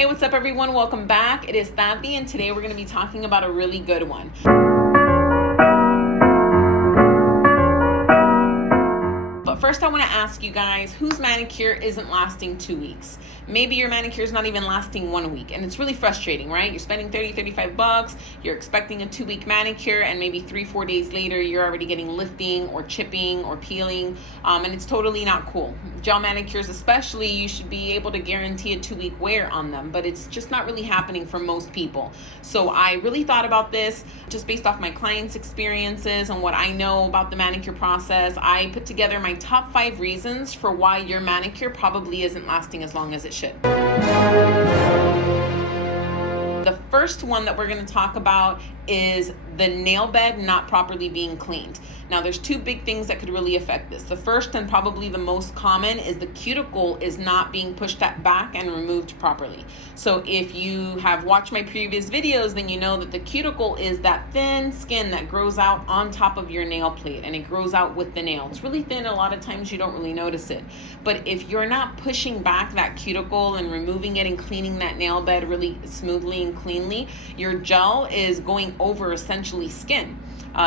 Hey, what's up everyone? Welcome back. It is Tati and today we're going to be talking about a really good one. But first I want to ask you guys, whose manicure isn't lasting 2 weeks? Maybe your manicure is not even lasting 1 week, and it's really frustrating, right? You're spending $35, you're expecting a 2-week manicure, and maybe 3-4 days later you're already getting lifting or chipping or peeling, and it's totally not cool. Gel manicures especially, you should be able to guarantee a 2-week wear on them, but it's just not really happening for most people. So I really thought about this just based off my clients' experiences and what I know about the manicure process. I put together my top 5 reasons for why your manicure probably isn't lasting as long as it should. The first one that we're going to talk about is the nail bed not properly being cleaned. Now there's 2 big things that could really affect this. The first and probably the most common is the cuticle is not being pushed back and removed properly. So if you have watched my previous videos, then you know that the cuticle is that thin skin that grows out on top of your nail plate, and it grows out with the nail. It's really thin. A lot of times you don't really notice it. But if you're not pushing back that cuticle and removing it and cleaning that nail bed really smoothly and cleanly, your gel is going over essentially skin.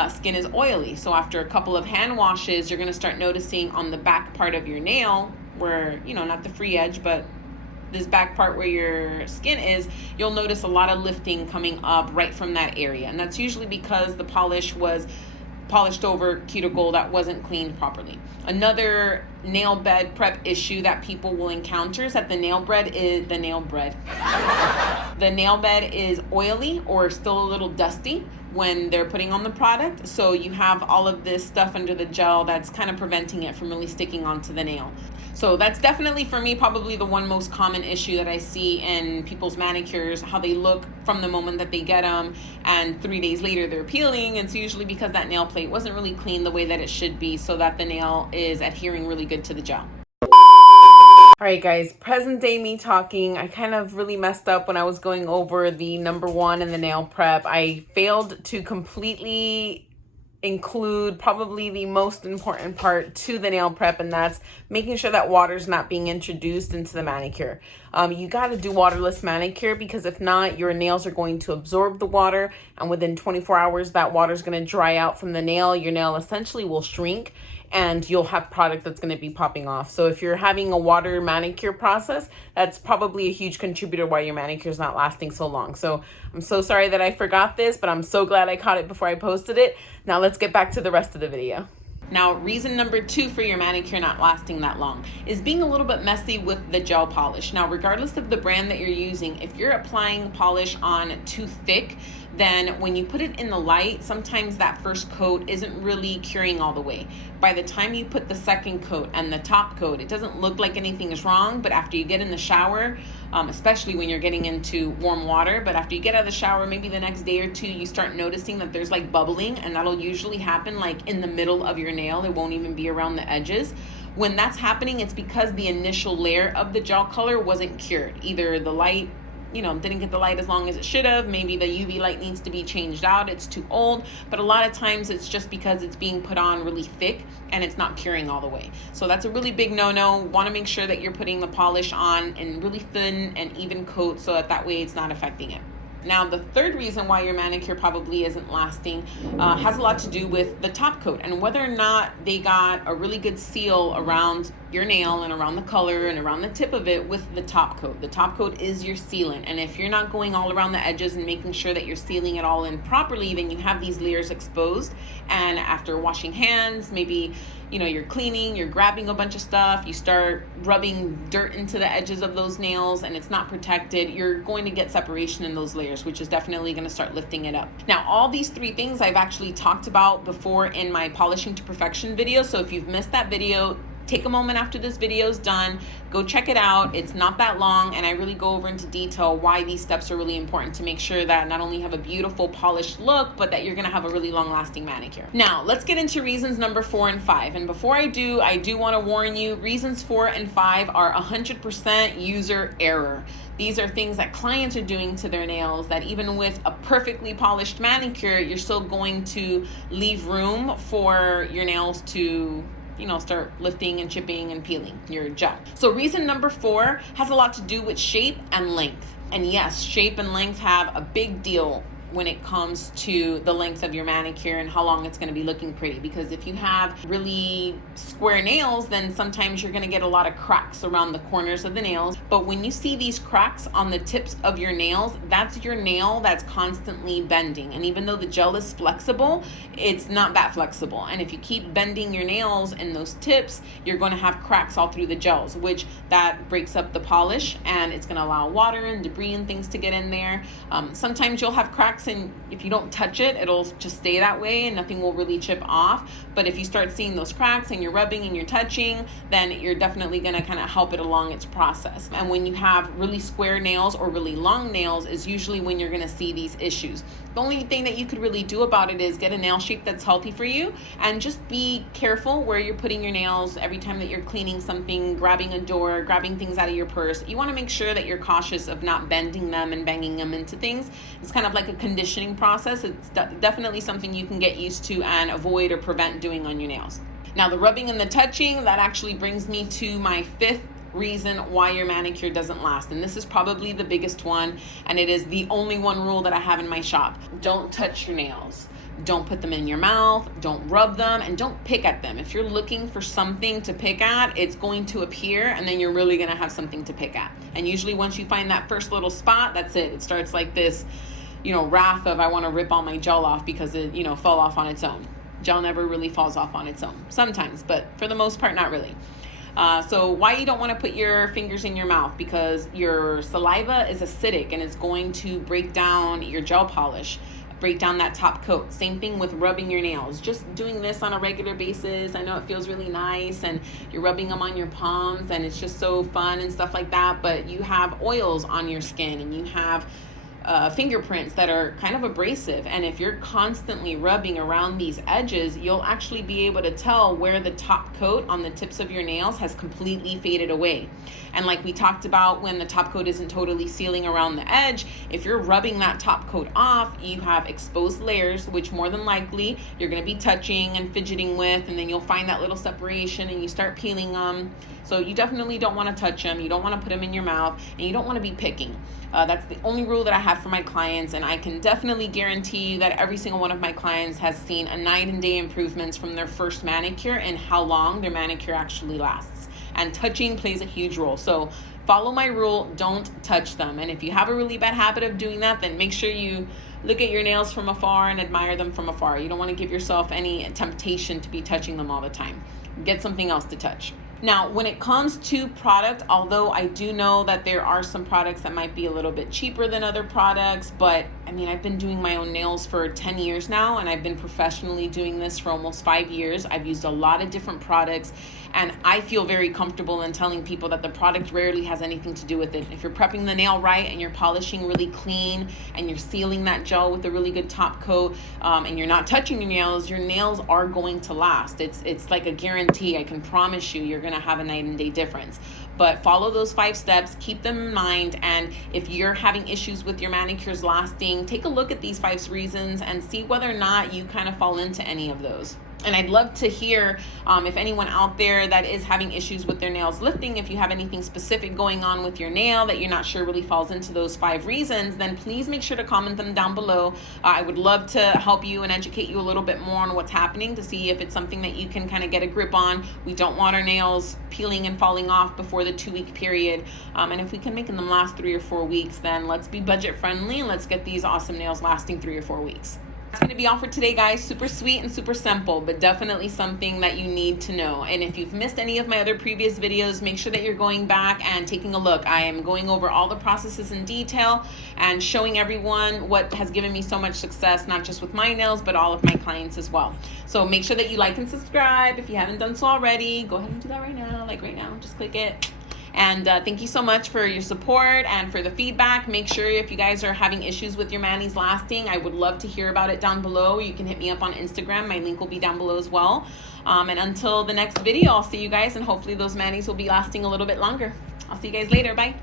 Skin is oily, so after a couple of hand washes, you're going to start noticing on the back part of your nail where, not the free edge, but this back part where your skin is, you'll notice a lot of lifting coming up right from that area. And that's usually because the polish was polished over cuticle that wasn't cleaned properly. Another nail bed prep issue that people will encounter is that the nail bed is oily or still a little dusty when they're putting on the product. So you have all of this stuff under the gel that's kind of preventing it from really sticking onto the nail. So that's definitely, for me, probably the one most common issue that I see in people's manicures, how they look from the moment that they get them and 3 days later they're peeling. It's usually because that nail plate wasn't really clean the way that it should be, so that the nail is adhering really good to the gel. All right, guys, present day me talking. I kind of really messed up when I was going over the number 1 in the nail prep. I failed to completely include probably the most important part to the nail prep, and that's making sure that water's not being introduced into the manicure. You got to do waterless manicure, because if not, your nails are going to absorb the water, and within 24 hours that water's going to dry out from the nail. Your nail essentially will shrink and you'll have product that's going to be popping off. So if you're having a water manicure process, that's probably a huge contributor why your manicure is not lasting so long. So I'm so sorry that I forgot this, but I'm so glad I caught it before I posted it. Now let's get back to the rest of the video. Now, reason number 2 for your manicure not lasting that long is being a little bit messy with the gel polish. Now, regardless of the brand that you're using, if you're applying polish on too thick, then when you put it in the light, sometimes that first coat isn't really curing all the way. By the time you put the second coat and the top coat, it doesn't look like anything is wrong, but after you get in the shower, especially when you're getting into warm water, but after you get out of the shower, maybe the next day or 2, you start noticing that there's like bubbling, and that'll usually happen like in the middle of your nail. It won't even be around the edges. When that's happening, it's because the initial layer of the gel color wasn't cured. Either the light didn't get the light as long as it should have. Maybe the UV light needs to be changed out. It's too old. But a lot of times it's just because it's being put on really thick and it's not curing all the way. So that's a really big no-no. Want to make sure that you're putting the polish on in really thin and even coat so that way it's not affecting it. Now, the third reason why your manicure probably isn't lasting has a lot to do with the top coat and whether or not they got a really good seal around your nail and around the color and around the tip of it with the top coat. The top coat is your sealant, and if you're not going all around the edges and making sure that you're sealing it all in properly, then you have these layers exposed, and after washing hands, maybe you're cleaning, you're grabbing a bunch of stuff, you start rubbing dirt into the edges of those nails and it's not protected, you're going to get separation in those layers, which is definitely going to start lifting it up. Now, all these 3 things I've actually talked about before in my Polishing to Perfection video, so if you've missed that video, take a moment after this video is done, go check it out. It's not that long, and I really go over into detail why these steps are really important to make sure that not only have a beautiful polished look, but that you're gonna have a really long lasting manicure. Now, let's get into reasons number 4 and 5. And before I do wanna warn you, reasons 4 and 5 are 100% user error. These are things that clients are doing to their nails that even with a perfectly polished manicure, you're still going to leave room for your nails to start lifting and chipping and peeling your gel. So reason number 4 has a lot to do with shape and length. And yes, shape and length have a big deal when it comes to the length of your manicure and how long it's going to be looking pretty. Because if you have really square nails, then sometimes you're going to get a lot of cracks around the corners of the nails. But when you see these cracks on the tips of your nails, that's your nail that's constantly bending. And even though the gel is flexible, it's not that flexible. And if you keep bending your nails in those tips, you're going to have cracks all through the gels, which that breaks up the polish, and it's going to allow water and debris and things to get in there. Sometimes you'll have cracks, and if you don't touch it, it'll just stay that way and nothing will really chip off. But if you start seeing those cracks and you're rubbing and you're touching, then you're definitely going to kind of help it along its process. And when you have really square nails or really long nails is usually when you're going to see these issues. The only thing that you could really do about it is get a nail shape that's healthy for you, and just be careful where you're putting your nails every time that you're cleaning something, grabbing a door, grabbing things out of your purse. You want to make sure that you're cautious of not bending them and banging them into things. It's kind of like a conditioning process. It's definitely something you can get used to and avoid or prevent doing on your nails. Now, the rubbing and the touching, that actually brings me to my fifth reason why your manicure doesn't last. And this is probably the biggest one, and it is the only one rule that I have in my shop. Don't touch your nails. Don't put them in your mouth, don't rub them, and don't pick at them. If you're looking for something to pick at, it's going to appear, and then you're really gonna have something to pick at. And usually once you find that first little spot, that's it. It starts like this, wrath of I wanna rip all my gel off because it, fell off on its own. Gel never really falls off on its own. Sometimes, but for the most part, not really. So why you don't want to put your fingers in your mouth? Because your saliva is acidic and it's going to break down your gel polish, break down that top coat. Same thing with rubbing your nails. Just doing this on a regular basis. I know it feels really nice and you're rubbing them on your palms and it's just so fun and stuff like that, but you have oils on your skin and you have fingerprints that are kind of abrasive, and if you're constantly rubbing around these edges, you'll actually be able to tell where the top coat on the tips of your nails has completely faded away. And like we talked about, when the top coat isn't totally sealing around the edge, if you're rubbing that top coat off, you have exposed layers, which more than likely you're going to be touching and fidgeting with, and then you'll find that little separation and you start peeling them. So you definitely don't want to touch them, you don't want to put them in your mouth, and you don't want to be picking. That's the only rule that I have for my clients, and I can definitely guarantee you that every single one of my clients has seen a night and day improvements from their first manicure and how long their manicure actually lasts. And touching plays a huge role. So follow my rule, don't touch them. And if you have a really bad habit of doing that, then make sure you look at your nails from afar and admire them from afar. You don't want to give yourself any temptation to be touching them all the time. Get something else to touch. Now, when it comes to product, although I do know that there are some products that might be a little bit cheaper than other products, but I mean, I've been doing my own nails for 10 years now, and I've been professionally doing this for almost 5 years. I've used a lot of different products, and I feel very comfortable in telling people that the product rarely has anything to do with it. If you're prepping the nail right and you're polishing really clean and you're sealing that gel with a really good top coat, and you're not touching your nails are going to last. It's like a guarantee. I can promise you're going to have a night and day difference. But follow those 5 steps, keep them in mind, and if you're having issues with your manicures lasting, take a look at these 5 reasons and see whether or not you kind of fall into any of those. And I'd love to hear if anyone out there that is having issues with their nails lifting, if you have anything specific going on with your nail that you're not sure really falls into those 5 reasons, then please make sure to comment them down below. I would love to help you and educate you a little bit more on what's happening to see if it's something that you can kind of get a grip on. We don't want our nails peeling and falling off before the 2-week period. And if we can make them last 3 or 4 weeks, then let's be budget friendly and let's get these awesome nails lasting 3 or 4 weeks. That's going to be all for today, guys. Super sweet and super simple, but definitely something that you need to know. And if you've missed any of my other previous videos, make sure that you're going back and taking a look. I am going over all the processes in detail and showing everyone what has given me so much success, not just with my nails, but all of my clients as well. So make sure that you like and subscribe. If you haven't done so already, go ahead and do that right now. Like right now, just click it. And thank you so much for your support and for the feedback. Make sure if you guys are having issues with your manis lasting, I would love to hear about it down below. You can hit me up on Instagram. My link will be down below as well. And until the next video, I'll see you guys, and hopefully those manis will be lasting a little bit longer. I'll see you guys later. Bye.